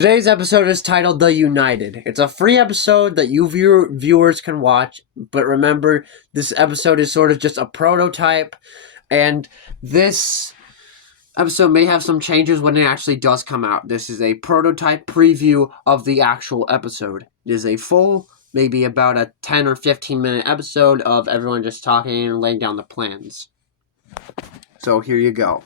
Today's episode is titled The United. It's a free episode that you viewers can watch, but remember, this episode is sort of just a prototype, and this episode may have some changes when it actually does come out. This is a prototype preview of the actual episode. It is a full, maybe about a 10 or 15 minute episode of everyone just talking and laying down the plans. So here you go.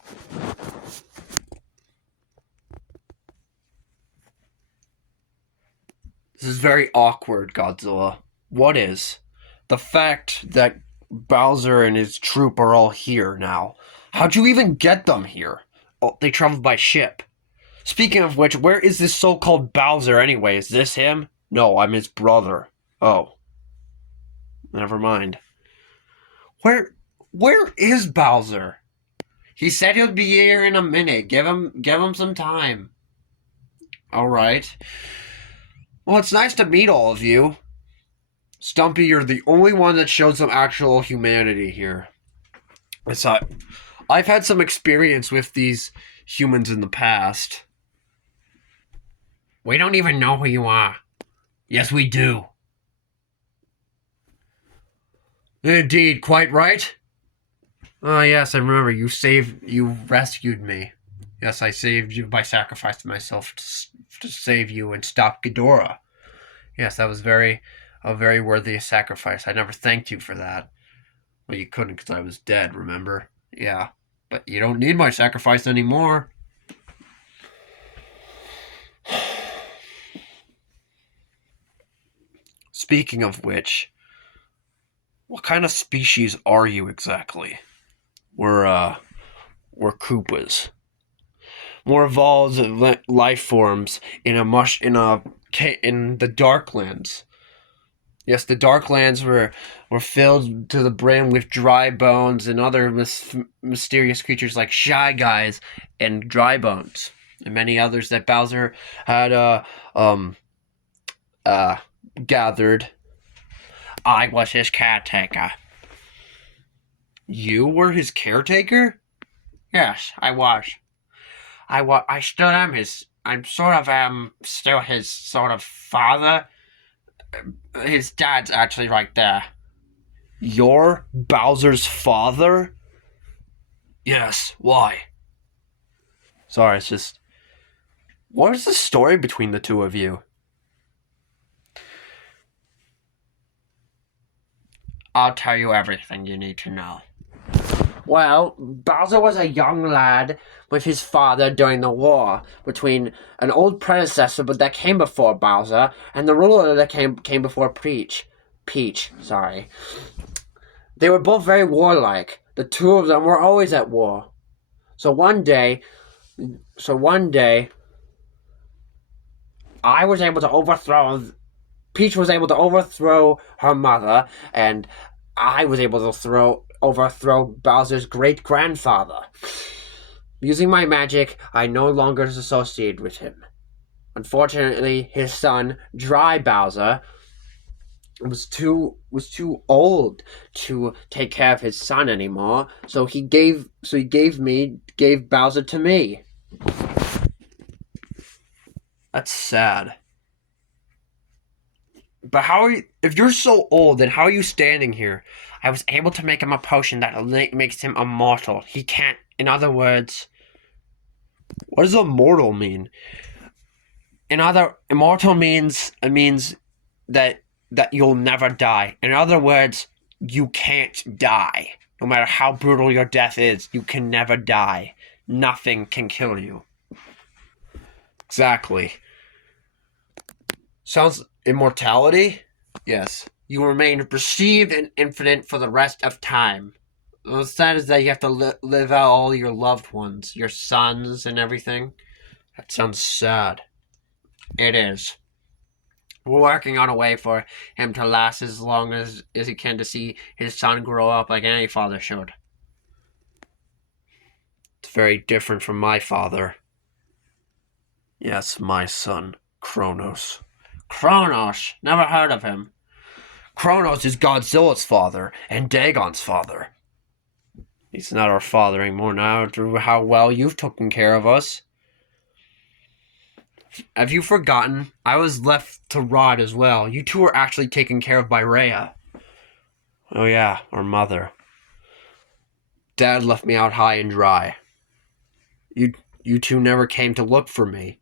This is very awkward, Godzilla. What is? The fact that Bowser and his troop are all here now. How'd you even get them here? Oh, they traveled by ship. Speaking of which, where is this so-called Bowser anyway? Is this him? No, I'm his brother. Oh. Never mind. Where is Bowser? He said he'll be here in a minute. Give him some time. Alright. Well, it's nice to meet all of you. Stumpy, you're the only one that showed some actual humanity here. I've had some experience with these humans in the past. We don't even know who you are. Yes, we do. Indeed, quite right. Oh, yes, I remember. You rescued me. Yes, I saved you by sacrificing myself to save you and stop Ghidorah. Yes, that was a very worthy sacrifice. I never thanked you for that. Well, you couldn't because I was dead, remember? Yeah, but you don't need my sacrifice anymore. Speaking of which, what kind of species are you exactly? We're Koopas. More evolved life forms in the Darklands. Yes, the Darklands were filled to the brim with dry bones and other mysterious creatures like Shy Guys and Dry Bones, and many others that Bowser had gathered. I was his caretaker. You were his caretaker? Yes, I was. I still am his. I'm sort of still his sort of father. His dad's actually right there. You're Bowser's father? Yes, why? Sorry, it's just... What is the story between the two of you? I'll tell you everything you need to know. Well, Bowser was a young lad with his father during the war between an old predecessor but that came before Bowser and the ruler that came before Peach, sorry. They were both very warlike. The two of them were always at war. So one day, I was able to overthrow... Peach was able to overthrow her mother, and I was able to overthrow Bowser's great-grandfather. Using my magic, I no longer is associated with him. Unfortunately, his son, Dry Bowser, was too old to take care of his son anymore, so he gave Bowser to me. That's sad. But if you're so old, then how are you standing here? I was able to make him a potion that makes him immortal. He can't, in other words... What does immortal mean? Immortal means that you'll never die. In other words, you can't die. No matter how brutal your death is, you can never die. Nothing can kill you. Exactly. Sounds immortality? Yes. You remain perceived and infinite for the rest of time. The sad is that you have to live out all your loved ones, your sons and everything. That sounds sad. It is. We're working on a way for him to last as long as he can to see his son grow up like any father should. It's very different from my father. Yes, my son, Kronos. Kronos? Never heard of him. Kronos is Godzilla's father and Dagon's father. He's not our father anymore now through how well you've taken care of us. Have you forgotten? I was left to rot as well. You two were actually taken care of by Rhea. Oh yeah, our mother. Dad left me out high and dry. You two never came to look for me.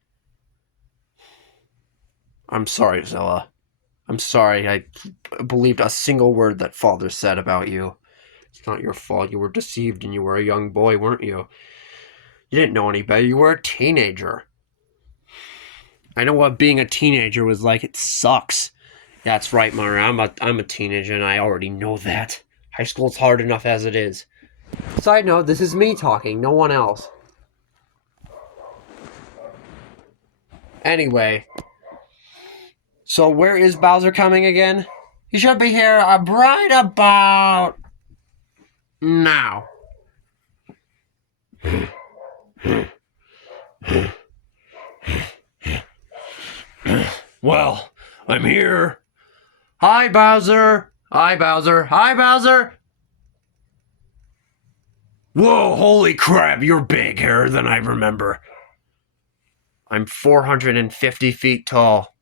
I'm sorry, Zilla. I'm sorry I believed a single word that Father said about you. It's not your fault. You were deceived and you were a young boy, weren't you? You didn't know any better. You were a teenager. I know what being a teenager was like. It sucks. That's right, Mara. I'm a teenager and I already know that. High school's hard enough as it is. Side note, this is me talking, no one else. Anyway. So where is Bowser coming again? He should be here right about now. Well, I'm here. Hi, Bowser. Hi, Bowser. Hi, Bowser. Whoa, holy crap, you're bigger than I remember. I'm 450 feet tall.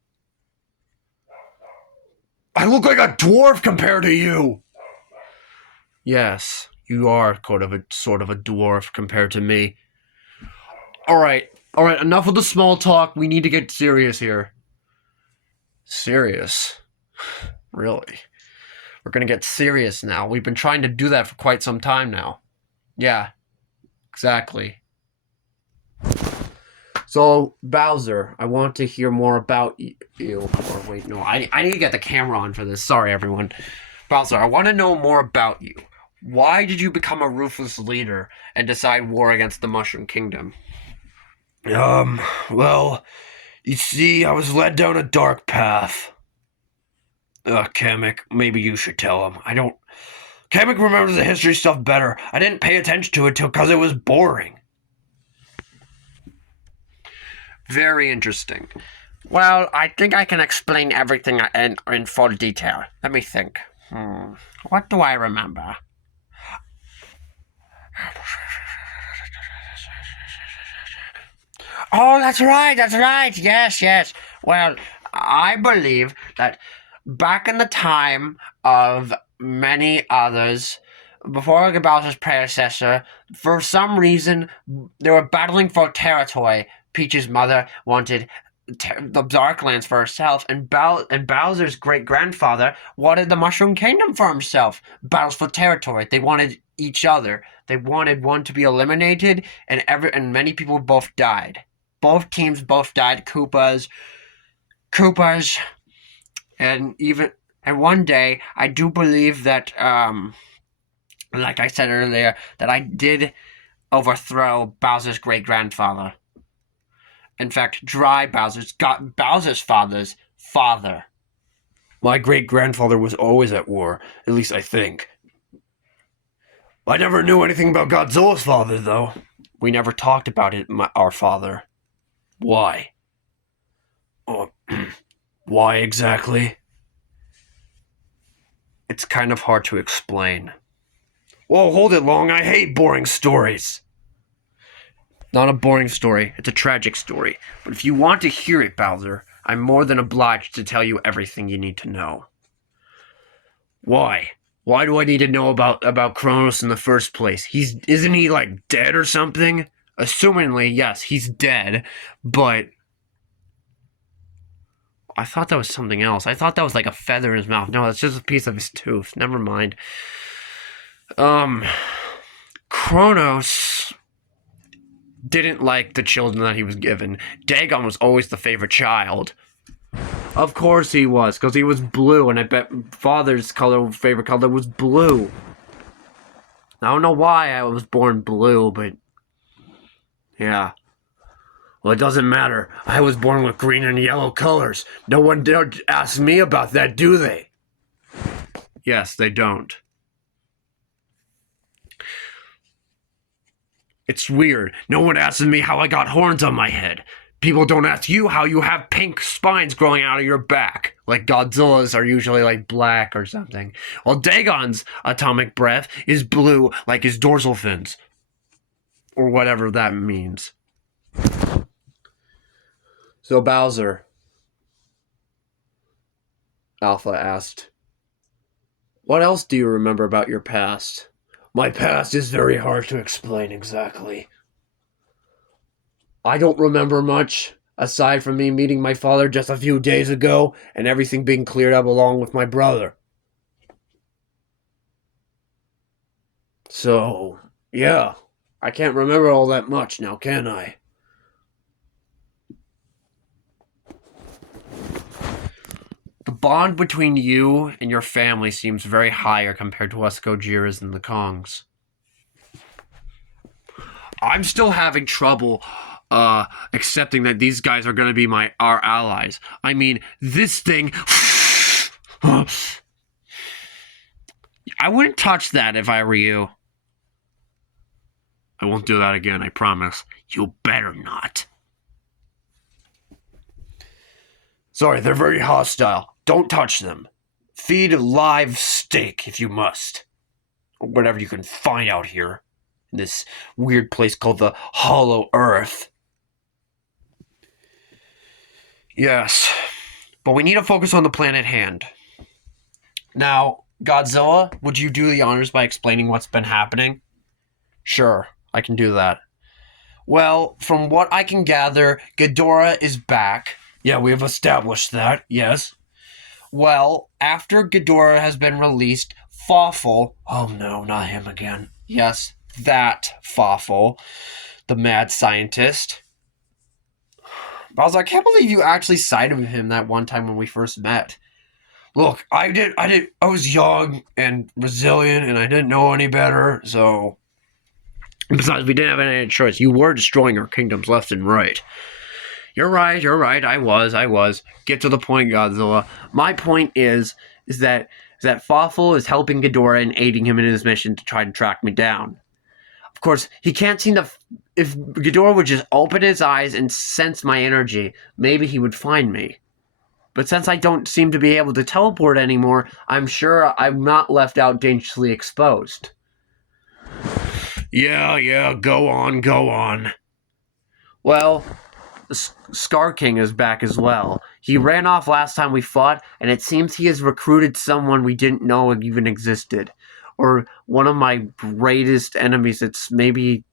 I look like a dwarf compared to you. Yes, you are sort of a dwarf compared to me. Alright, enough of the small talk. We need to get serious here. Serious? Really? We're gonna get serious now. We've been trying to do that for quite some time now. Yeah, exactly. So, Bowser, I want to hear more about you. Or wait, no, I need to get the camera on for this. Sorry, everyone. Bowser, I want to know more about you. Why did you become a ruthless leader and decide war against the Mushroom Kingdom? Well, you see, I was led down a dark path. Kamek, maybe you should tell him. Kamek remembers the history stuff better. I didn't pay attention to it because it was boring. Very interesting. Well, I think I can explain everything in full detail. Let me think. What do I remember? Oh, that's right. Yes. Well, I believe that back in the time of many others, before Bowser's predecessor, for some reason, they were battling for territory. Peach's mother wanted the Darklands for herself, and Bowser's great-grandfather wanted the Mushroom Kingdom for himself. Battles for territory. They wanted each other. They wanted one to be eliminated, and many people both died. Both teams died. Koopas, and one day I do believe that like I said earlier, that I did overthrow Bowser's great-grandfather. In fact, Bowser's father's father. My great-grandfather was always at war, at least I think. I never knew anything about Godzilla's father, though. We never talked about our father. Why? Why exactly? It's kind of hard to explain. Whoa, hold it, Long. I hate boring stories. Not a boring story. It's a tragic story. But if you want to hear it, Bowser, I'm more than obliged to tell you everything you need to know. Why? Why do I need to know about Kronos in the first place? Isn't he, like, dead or something? Assumingly, yes, he's dead, but I thought that was something else. I thought that was like a feather in his mouth. No, that's just a piece of his tooth. Never mind. Kronos didn't like the children that he was given. Dagon was always the favorite child. Of course he was, because he was blue, and I bet Father's favorite color was blue. I don't know why I was born blue, but yeah. Well, it doesn't matter. I was born with green and yellow colors. No one dare ask me about that, do they? Yes, they don't. It's weird. No one asks me how I got horns on my head. People don't ask you how you have pink spines growing out of your back. Like Godzilla's are usually like black or something. Well, Dagon's atomic breath is blue like his dorsal fins. Or whatever that means. So, Bowser, Alpha asked, what else do you remember about your past? My past is very hard to explain exactly. I don't remember much, aside from me meeting my father just a few days ago and everything being cleared up along with my brother. So, yeah, I can't remember all that much now, can I? The bond between you and your family seems very higher compared to us Gojiras and the Kongs. I'm still having trouble accepting that these guys are going to be our allies. I mean, this thing I wouldn't touch that if I were you. I won't do that again, I promise. You better not. Sorry, they're very hostile. Don't touch them. Feed live steak if you must. Or whatever you can find out here. In this weird place called the Hollow Earth. Yes, but we need to focus on the plan at hand. Now, Godzilla, would you do the honors by explaining what's been happening? Sure, I can do that. Well, from what I can gather, Ghidorah is back. Yeah, we have established that, yes. Well, after Ghidorah has been released, Fawful... Oh no, not him again. Yes, that Fawful, the mad scientist. Bowser, I can't believe you actually sided with him that one time when we first met. Look, I was young and resilient and I didn't know any better, so... Besides, we didn't have any choice. You were destroying our kingdoms left and right. You're right, I was. Get to the point, Godzilla. My point is that Fawful is helping Ghidorah and aiding him in his mission to try and track me down. Of course, he can't seem to... If Ghidorah would just open his eyes and sense my energy, maybe he would find me. But since I don't seem to be able to teleport anymore, I'm sure I'm not left out dangerously exposed. Yeah, go on. Well, Scar King is back as well. He ran off last time we fought, and it seems he has recruited someone we didn't know even existed. Or one of my greatest enemies that's maybe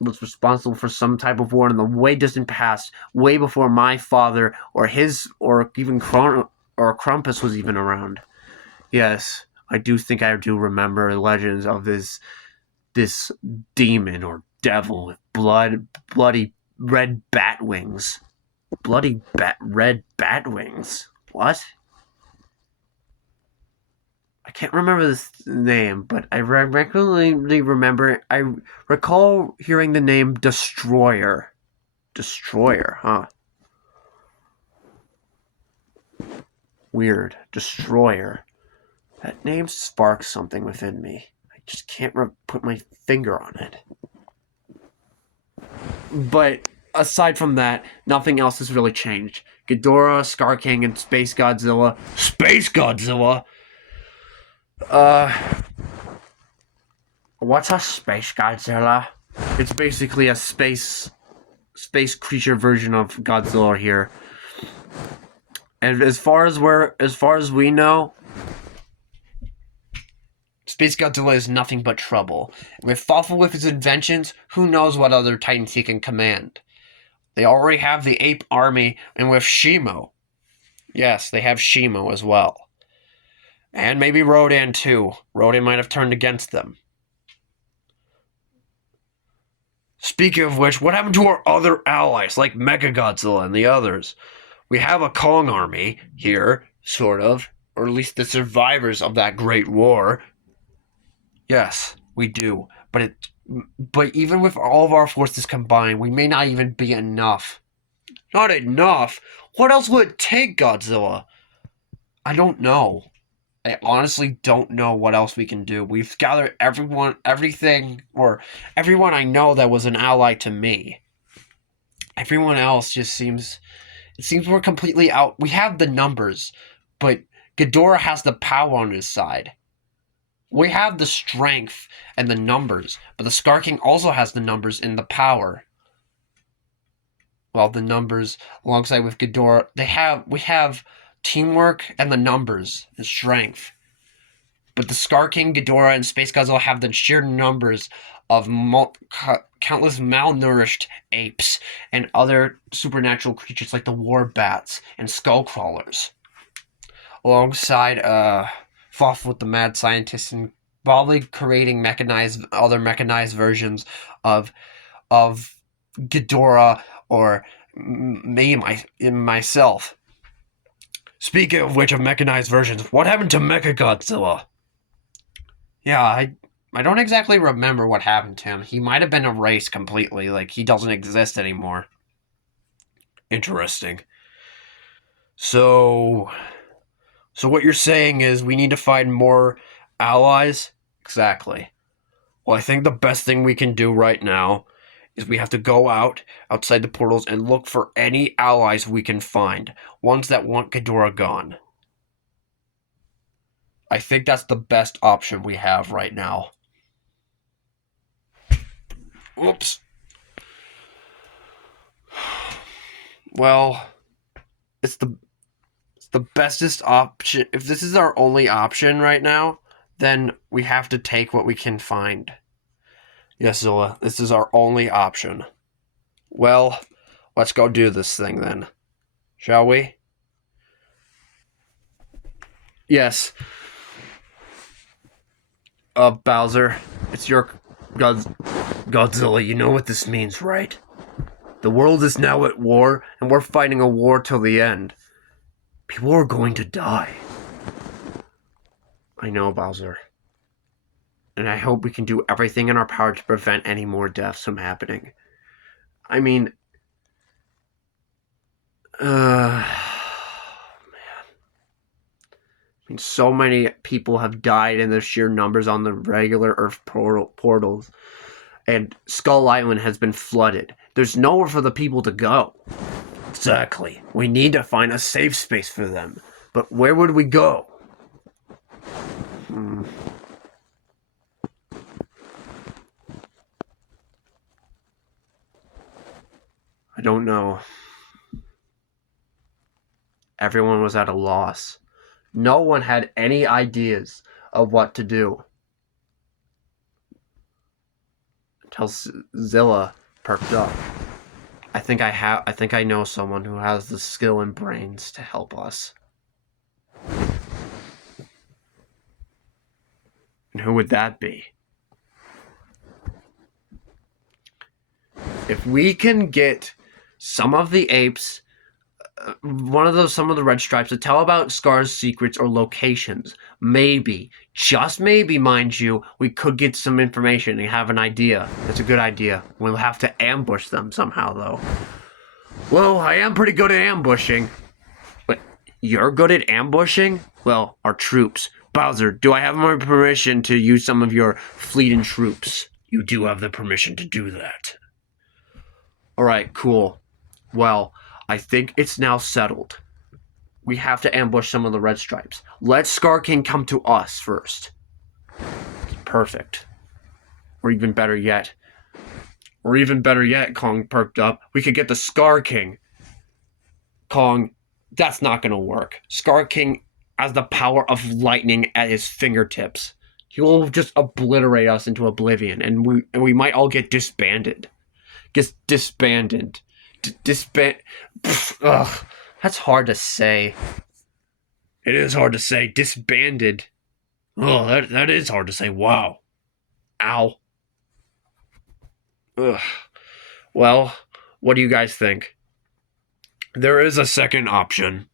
was responsible for some type of war in the way distant past, way before my father or his, or even Krampus was even around. Yes, I do think I do remember legends of this demon or devil with bloody red bat wings. Red bat wings. What? I can't remember this name, but I regularly remember. I recall hearing the name Destroyer. Destroyer, huh? Weird. Destroyer. That name sparks something within me. I just can't put my finger on it. But aside from that, nothing else has really changed. Ghidorah, Scar King, and Space Godzilla. Space Godzilla? What's a Space Godzilla? It's basically a space creature version of Godzilla here. And as far as we know, Space Godzilla is nothing but trouble. With Fawful with his inventions, who knows what other titans he can command. They already have the ape army, and with Shimo. Yes, they have Shimo as well. And maybe Rodan too. Rodan might have turned against them. Speaking of which, what happened to our other allies, like Mechagodzilla and the others? We have a Kong army here, sort of, or at least the survivors of that great war. Yes, we do. But even with all of our forces combined, we may not even be enough. Not enough? What else would it take, Godzilla? I don't know. I honestly don't know what else we can do. We've gathered everyone I know that was an ally to me. Everyone else just seems... It seems we're completely out. We have the numbers, but Ghidorah has the power on his side. We have the strength and the numbers, but the Scar King also has the numbers and the power. Well, the numbers alongside with Ghidorah, we have teamwork and the numbers and strength. But the Scar King, Ghidorah, and Space Godzilla have the sheer numbers of countless malnourished apes and other supernatural creatures like the war bats and skull crawlers, alongside Fluff with the mad scientists and probably creating other mechanized versions of of Ghidorah or myself. Speaking of which, of mechanized versions, what happened to Mechagodzilla? Yeah, I don't exactly remember what happened to him. He might have been erased completely, like he doesn't exist anymore. Interesting. So so what you're saying is we need to find more allies? Exactly. Well, I think the best thing we can do right now is we have to go outside the portals and look for any allies we can find. Ones that want Ghidorah gone. I think that's the best option we have right now. Oops. Well, it's the bestest option. If this is our only option right now, then we have to take what we can find. Yes, Zilla, this is our only option. Well, let's go do this thing then. Shall we? Yes. Bowser, it's your Godzilla. You know what this means, right? The world is now at war, and we're fighting a war till the end. People are going to die. I know, Bowser. And I hope we can do everything in our power to prevent any more deaths from happening. I mean, man. I mean, so many people have died in their sheer numbers on the regular Earth portals. And Skull Island has been flooded. There's nowhere for the people to go. Exactly. We need to find a safe space for them. But where would we go? I don't know. Everyone was at a loss. No one had any ideas of what to do. Until Zilla perked up. I think I know someone who has the skill and brains to help us. And who would that be? If we can get some of the apes, some of the red stripes, to tell about Scar's secrets or locations, maybe, just maybe, mind you, we could get some information and have an idea. That's a good idea. We'll have to ambush them somehow, though. Well, I am pretty good at ambushing. Wait, you're good at ambushing? Well, our troops. Bowser, do I have my permission to use some of your fleet and troops? You do have the permission to do that. Alright, cool. Well, I think it's now settled. We have to ambush some of the red stripes. Let Scar King come to us first. Perfect. Or even better yet, Kong perked up. We could get the Scar King. Kong, that's not gonna work. Scar King has the power of lightning at his fingertips. He will just obliterate us into oblivion, and we might all get disbanded. Disbanded. Ugh, that's hard to say. It is hard to say. Disbanded. Oh, that is hard to say. Wow. Ow. Ugh. Well, what do you guys think? There is a second option.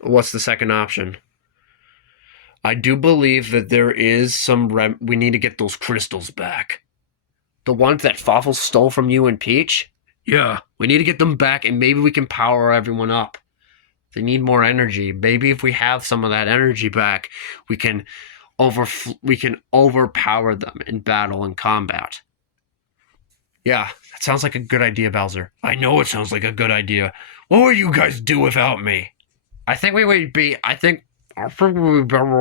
What's the second option? I do believe that there is some we need to get those crystals back. The ones that Fawful stole from you and Peach? Yeah, we need to get them back, and maybe we can power everyone up. They need more energy. Maybe if we have some of that energy back, we can overpower them in battle and combat. Yeah, that sounds like a good idea, Bowser. I know it sounds like a good idea. What would you guys do without me? I think we'd be better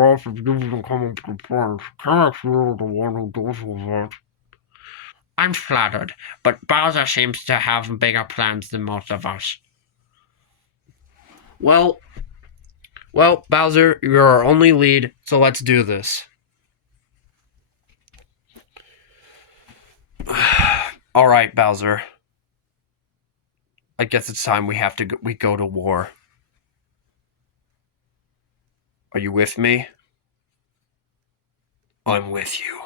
off if you can come up with plans. Kennex really the one who does all that. I'm flattered, but Bowser seems to have bigger plans than most of us. Well, Bowser, you're our only lead, so let's do this. All right, Bowser. I guess it's time we go to war. Are you with me? I'm with you.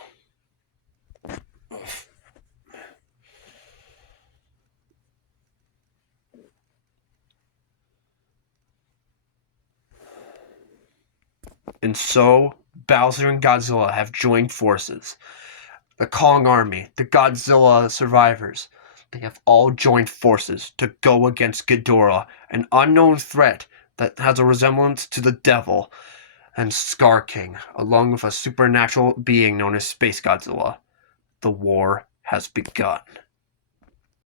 And so, Bowser and Godzilla have joined forces. The Kong Army, the Godzilla survivors, they have all joined forces to go against Ghidorah, an unknown threat that has a resemblance to the devil, and Scar King, along with a supernatural being known as Space Godzilla. The war has begun.